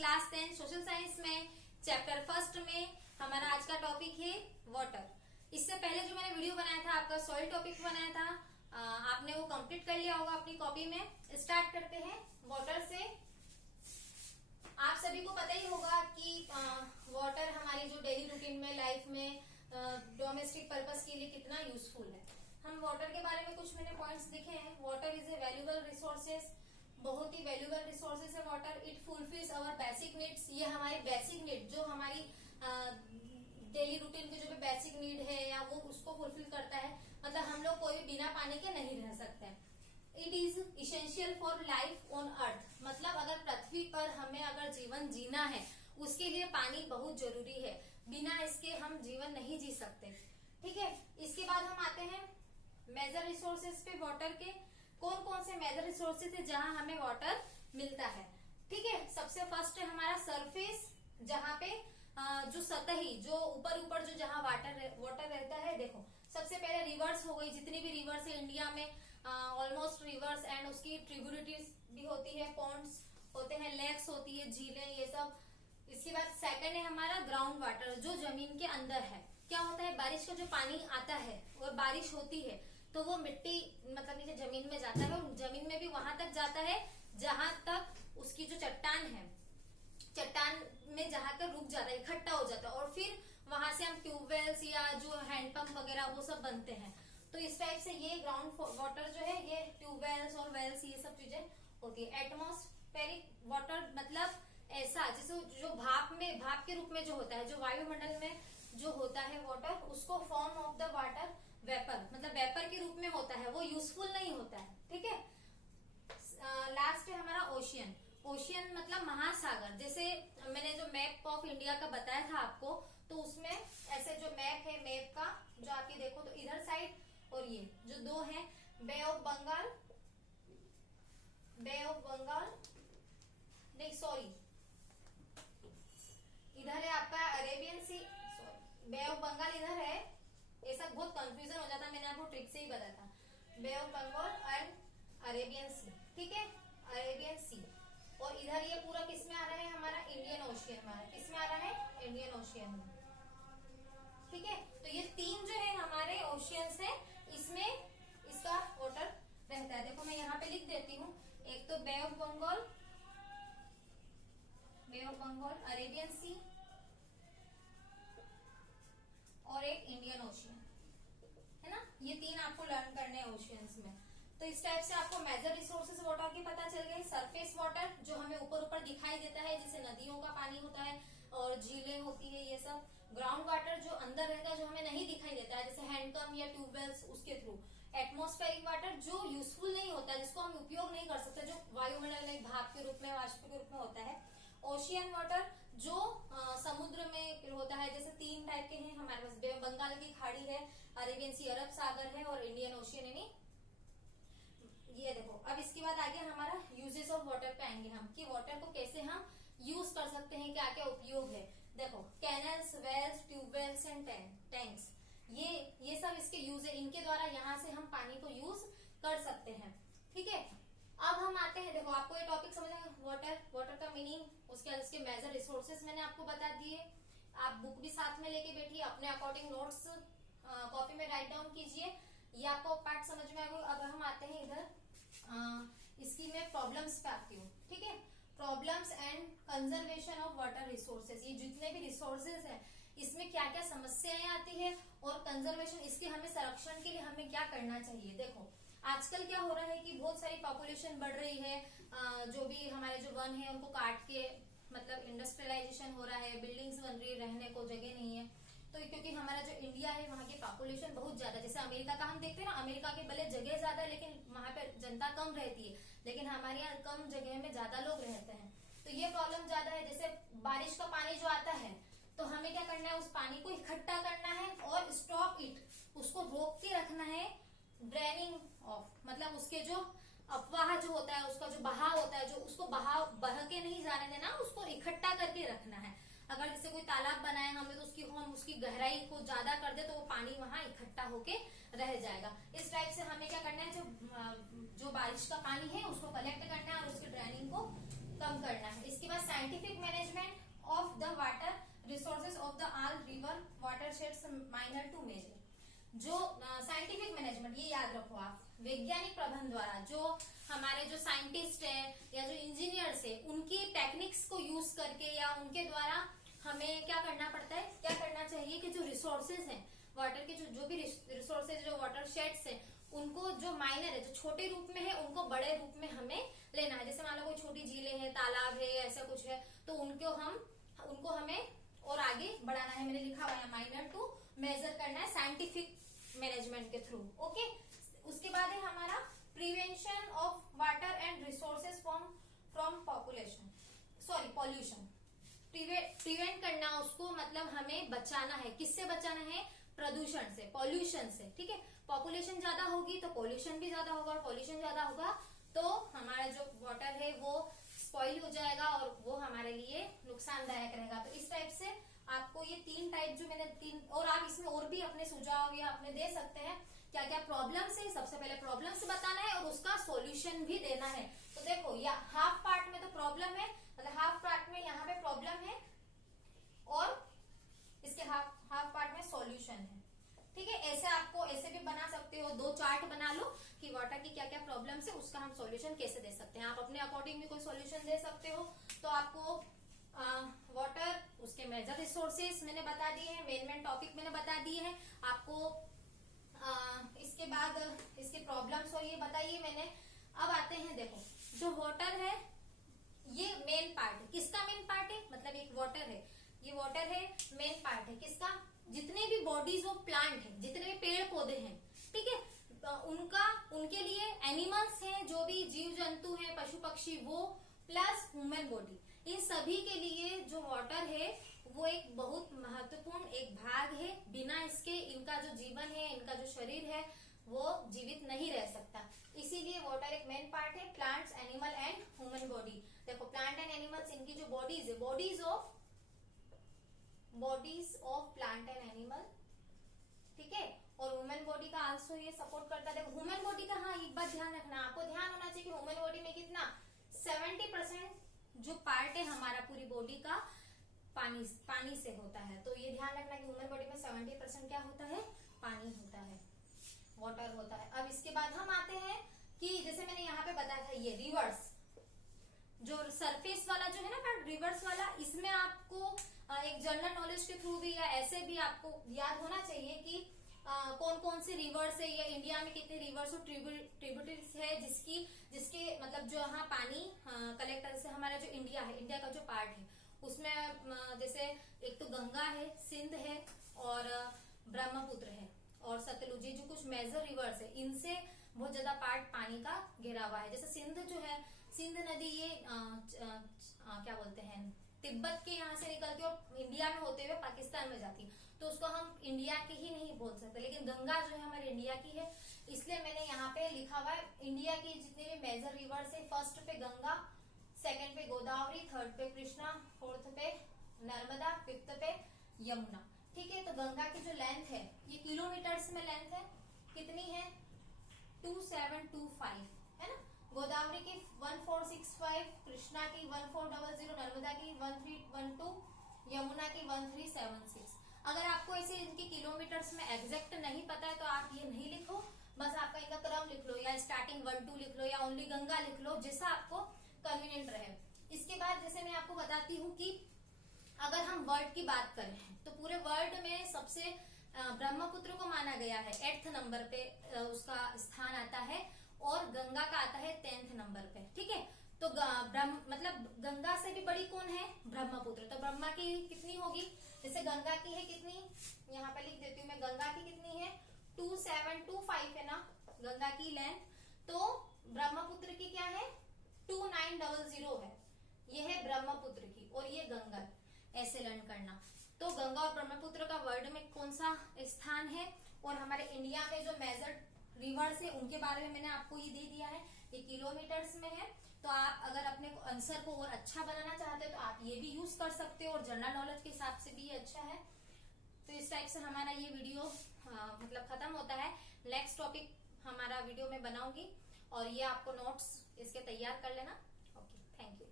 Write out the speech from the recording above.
Class 10 social science में chapter first में हमारा आज का टॉपिक है वाटर। इससे पहले जो मैंने वीडियो बनाया था आपका सॉइल टॉपिक बनाया था, आपने वो कंप्लीट कर लिया होगा अपनी कॉपी में। स्टार्ट करते हैं वाटर से। आप सभी को पता ही होगा कि वाटर हमारी जो डेली रूटीन में लाइफ में डोमेस्टिक पर्पस के लिए कितना यूजफुल है। हम वाटर के बारे में कुछ मैंने पॉइंट्स लिखे हैं। Water is a valuable resources, बहुत ही वैल्यूएबल रिसोर्सेस है water. It fulfils our basic needs, ये हमारी बेसिक नीड जो हमारी डेली रूटीन की जो भी बेसिक नीड है या वो उसको फुलफिल करता है। मतलब हम लोग कोई बिना पानी के नहीं रह सकते। It is essential for life on earth, मतलब अगर पृथ्वी पर हमें अगर जीवन जीना है उसके लिए पानी बहुत जरूरी है। बिना इसके हम जीवन नहीं जी सकते। ठीक है, इसके बाद हम आते हैं मेजर रिसोर्सेज पे वाटर के। कौन कौन से मेजर रिसोर्सेज है जहां हमें वाटर मिलता है। ठीक है, सबसे फर्स्ट है हमारा सरफेस, जहां पे जो सतही जो ऊपर जो जहां वाटर रहता है। देखो सबसे पहले रिवर्स हो गई, जितनी भी रिवर्स है इंडिया में ऑलमोस्ट रिवर्स एंड उसकी ट्रिब्यूटरीज भी होती है, पॉन्ड्स होते हैं, लेक्स होती है, झीलें, ये सब। इसके बाद सेकंड है हमारा ग्राउंड वाटर, जो जमीन के अंदर है। क्या होता है, बारिश का जो पानी आता है और बारिश होती है तो वो मिट्टी मतलब नीचे जमीन में जाता है और जमीन में भी वहां तक जाता है जहां तक उसकी जो चट्टान है, चट्टान में जहां तक रुक जाता है, इकट्ठा हो जाता है और फिर वहां से हम ट्यूबवेल्स या जो हैंडपंप वगैरह वो सब बनते हैं। तो इस टाइप से ये ग्राउंड वाटर जो है ये ट्यूबवेल्स और वेल्स ये सब चीजें होती है। एटमॉस्फेरिक वाटर मतलब ऐसा जैसे जो भाप के रूप में जो होता है, जो वायुमंडल में जो होता है वाटर, उसको form of the water vapour, मतलब वेपर के रूप में होता है, वो यूजफुल नहीं होता है। ठीक है, लास्ट है हमारा ओशियन। ओशियन मतलब महासागर। जैसे मैंने जो मैप ऑफ इंडिया का बताया था आपको, तो उसमें ऐसे जो मैप है, मैप का जो आप ये देखो तो इधर साइड और ये जो दो है, बे ऑफ बंगाल नहीं सॉरी, इधर है आपका Arabian Sea, sorry Bay of Bengal इधर है। ऐसा बहुत कंफ्यूजन हो जाता, मैंने आपको ट्रिक से ही बताया था। बे ऑफ बंगाल एंड अरेबियन सी, ठीक है, अरेबियन सी। और इधर ये पूरा किस में आ रहा है, हमारा इंडियन ओशियन में आ रहा है। किस में आ रहा है, इंडियन ओशियन में। ठीक है, तो ये तीन जो है हमारे ओशियंस है, इसमें इसका वाटर रहता है। देखो मैं यहाँ पे लिख देती हूँ, एक तो बे ऑफ बंगाल, अरेबियन सी और एक इंडियन ओशियन, है ना। ये तीन आपको लर्न करने हैं ओशियंस में। तो इस टाइप से आपको मेजर रिसोर्सेज वाटर के पता चल गए। सरफेस वाटर जो हमें ऊपर दिखाई देता है, जैसे नदियों का पानी होता है और झीलें होती है, ये सब। ग्राउंड वाटर जो अंदर रहता है, जो हमें नहीं दिखाई देता है, जैसे हैंडपंप या ट्यूबवेल्स, उसके थ्रू। एटमॉस्फेरिक वाटर जो यूजफुल नहीं होता है, जिसको हम उपयोग नहीं कर सकते, जो वायुमंडल में भाप के रूप में, वाष्प के रूप में होता है। ओशियन वाटर जो समुद्र में होता है, जैसे तीन टाइप के हैं हमारे पास, बंगाल की खाड़ी है, अरेबियन सी अरब सागर है और इंडियन ओशियन यानी ये देखो। अब इसके बाद आगे हमारा यूजेस ऑफ वाटर पे आएंगे हम, कि वाटर को कैसे हम यूज कर सकते हैं, क्या क्या उपयोग है। देखो canals, wells, tubewells and tanks, ये सब इसके यूज है। इनके द्वारा यहाँ से हम पानी को यूज कर सकते हैं। ठीक है, अब हम आते हैं, देखो आपको ये टॉपिक समझ आया, वाटर का मीनिंग, उसके मेजर रिसोर्सेस मैंने आपको बता दिए। आप बुक भी साथ में लेके बैठिए, अपने अकॉर्डिंग नोट्स कॉपी में राइट डाउन कीजिए। ये आपको पार्ट समझ में आ गया। अब हम आते हैं इधर इसकी मैं प्रॉब्लम्स पे आती हूँ। ठीक है, problems and conservation of water resources. ये जितने भी रिसोर्सेज हैं इसमें क्या क्या समस्याएं आती है और कंजर्वेशन, इसके हमें संरक्षण के लिए हमें क्या करना चाहिए। देखो आजकल क्या हो रहा है कि बहुत सारी पॉपुलेशन बढ़ रही है, जो भी हमारे जो वन है उनको काट के मतलब इंडस्ट्रियलाइजेशन हो रहा है, बिल्डिंग्स बन रही है, रहने को जगह नहीं है। तो क्योंकि हमारा जो इंडिया है वहाँ की पॉपुलेशन बहुत ज्यादा, जैसे अमेरिका का हम देखते हैं ना, अमेरिका के भले जगह ज्यादा है लेकिन वहां पे जनता कम रहती है, लेकिन हमारे यहाँ कम जगह में ज्यादा लोग रहते हैं। तो ये प्रॉब्लम ज्यादा है। जैसे बारिश का पानी जो आता है तो हमें क्या करना है, उस पानी को इकट्ठा करना है और स्टॉप इट, उसको रोक के रखना है। ड्रेनिंग ऑफ मतलब उसके जो अफवाह जो होता है, उसका जो बहाव होता है, जो उसको बहाव बह के नहीं जाने देना, उसको इकट्ठा करके रखना है। अगर जैसे कोई तालाब बनाए हमने तो हम उसकी गहराई को ज्यादा कर दे तो वो पानी वहां इकट्ठा होके रह जाएगा। इस टाइप से हमें क्या करना है, जो बारिश का पानी है उसको कलेक्ट करना है और उसकी ड्रेनिंग को कम करना है। इसके बाद scientific management of the water resources of the all river watersheds minor to major. जो साइंटिफिक मैनेजमेंट, ये याद रखो आप, वैज्ञानिक प्रबंधन द्वारा जो हमारे जो साइंटिस्ट है या जो इंजीनियर्स है उनकी टेक्निक्स को यूज करके या उनके द्वारा हमें क्या करना पड़ता है, क्या करना चाहिए कि जो रिसोर्सेज हैं वाटर के, जो भी रिसोर्सेज, जो वाटर शेड्स है, उनको जो माइनर है, जो छोटे रूप में है, उनको बड़े रूप में हमें लेना है। जैसे मान लो कोई छोटी झीलें हैं, तालाब है, ऐसा कुछ है, तो उनको हमें और आगे बढ़ाना है। मैंने लिखा हुआ है माइनर टू मेजर करना है साइंटिफिक मैनेजमेंट के थ्रू। ओके, उसके बाद है हमारा prevention of water and resources from pollution. Prevent करना उसको, मतलब हमें बचाना है। किससे बचाना है? प्रदूषण से, पॉल्यूशन से। ठीक है, पॉपुलेशन ज्यादा होगी तो पॉल्यूशन भी ज्यादा होगा, और पॉल्यूशन ज्यादा होगा तो हमारा जो वाटर है वो स्पॉइल हो जाएगा और वो हमारे लिए नुकसानदायक रहेगा। तो इस टाइप से आपको ये 3 टाइप जो मैंने 3, और आप इसमें और भी अपने सुझाव या अपने दे सकते हैं क्या क्या प्रॉब्लम्स है। सबसे पहले प्रॉब्लम्स बताना है और उसका सॉल्यूशन भी देना है। तो देखो, या हाफ पार्ट में तो प्रॉब्लम है, मतलब हाफ पार्ट में यहाँ पे प्रॉब्लम है और इसके हाफ पार्ट में सॉल्यूशन है। ठीक है, ऐसे आपको ऐसे भी बना सकते हो, 2 चार्ट बना लो कि वाटर की क्या क्या प्रॉब्लम्स है, उसका हम सॉल्यूशन कैसे दे सकते हैं। आप अपने अकॉर्डिंग भी कोई सॉल्यूशन दे सकते हो। तो आपको वाटर, उसके मेजर रिसोर्सेज मैंने बता दिए हैं, मेन टॉपिक मैंने बता दिए हैं आपको। इसके बाद इसके प्रॉब्लम्स और ये बताइए मैंने। अब आते हैं, देखो जो वाटर है ये मेन पार्ट है। किसका मेन पार्ट है? मतलब एक वाटर है, ये वाटर है, मेन पार्ट है किसका? जितने भी बॉडीज ऑफ प्लांट है, जितने भी पेड़ पौधे हैं, ठीक है, उनके लिए एनिमल्स हैं, जो भी जीव जंतु हैं, पशु पक्षी, वो प्लस ह्यूमन बॉडी, इन सभी के लिए जो वाटर है वो एक बहुत महत्वपूर्ण एक भाग है। बिना इसके इनका जो जीवन है, इनका जो शरीर है वो जीवित नहीं रह सकता। इसीलिए वाटर एक मेन पार्ट है। Plants, animal and human body. देखो प्लांट एंड एनिमल्स, इनकी जो बॉडीज है, bodies of plant and animal, ठीक है, और ह्यूमन बॉडी का आंसर ये सपोर्ट करता है। देखो ह्यूमन बॉडी का, हाँ एक बात ध्यान रखना, आपको ध्यान होना चाहिए कि ह्यूमन बॉडी में कितना 70% जो पार्ट है हमारा पूरी बॉडी का पानी से होता है। तो ये ध्यान रखना कि ह्यूमन बॉडी में 70% क्या होता है? पानी होता है, वाटर होता है। अब इसके बाद हम आते हैं कि जैसे मैंने यहाँ पे बताया था, ये रिवर्स, जो सरफेस वाला जो है ना रिवर्स वाला, इसमें आपको एक जनरल नॉलेज के थ्रू भी या ऐसे भी आपको याद होना चाहिए कि कौन कौन सी रिवर्स है, या इंडिया में कितने रिवर्स और ट्रिब्यूटरीज है जिसके मतलब जो यहाँ पानी कलेक्टर से हमारा जो इंडिया है, इंडिया का जो पार्ट है उसमें जैसे एक तो गंगा है, सिंध है और ब्रह्मपुत्र है और सतलुज, जो कुछ मेजर रिवर्स है, इनसे बहुत ज्यादा पार्ट पानी का घिरा हुआ है। जैसे सिंध जो है, सिंध नदी ये क्या बोलते हैं, तिब्बत के यहाँ से निकलती है और इंडिया में होते हुए पाकिस्तान में जाती है, तो उसको हम इंडिया की ही नहीं बोल सकते। लेकिन गंगा जो है हमारे इंडिया की है, इसलिए मैंने यहाँ पे लिखा हुआ है इंडिया की जितने भी मेजर रिवर्स है, फर्स्ट पे गंगा, सेकंड पे गोदावरी, थर्ड पे कृष्णा, फोर्थ पे नर्मदा, फिफ्थ पे यमुना। ठीक है, तो गंगा की जो लेंथ है ये किलोमीटर्स में लेंथ है, कितनी है? 2725 है ना। गोदावरी की 1465, कृष्णा की 1400, नर्मदा की 1312, यमुना की 1376। अगर आपको ऐसे इनके किलोमीटर्स में एग्जैक्ट नहीं पता है तो आप ये नहीं लिखो, बस आपका इनका क्रम लिख लो, या स्टार्टिंग 1 2 लिख लो, या ओनली गंगा लिख लो, जैसा आपको कन्वीनियंट रहे। इसके बाद जैसे मैं आपको बताती हूँ कि अगर हम वर्ल्ड की बात करें तो पूरे वर्ल्ड में सबसे ब्रह्मपुत्र को माना गया है 8th नंबर पे, उसका स्थान आता है, और गंगा का आता है 10th नंबर पे। ठीक है, तो मतलब गंगा से भी बड़ी कौन है? ब्रह्मपुत्र। तो ब्रह्मा की कितनी होगी? जैसे गंगा की है कितनी, यहाँ पे लिख देती हूँ मैं, गंगा की कितनी है? 2725 है ना गंगा की लेंथ, तो ब्रह्मपुत्र की क्या है? 2900 है। ये है ब्रह्मपुत्र की और ये गंगा, ऐसे लर्न करना। तो गंगा और ब्रह्मपुत्र का वर्ल्ड में कौन सा स्थान है, और हमारे इंडिया में जो मेजर रिवर्स है उनके बारे में मैंने आपको ये दे दिया है, ये किलोमीटर्स में है। तो आप अगर अपने आंसर को और अच्छा बनाना चाहते हो तो आप ये भी यूज कर सकते हो, और जनरल नॉलेज के हिसाब से भी ये अच्छा है। तो इस टाइप से हमारा ये वीडियो मतलब खत्म होता है। नेक्स्ट टॉपिक हमारा वीडियो में बनाऊंगी, और ये आपको नोट्स इसके तैयार कर लेना। Okay, thank you.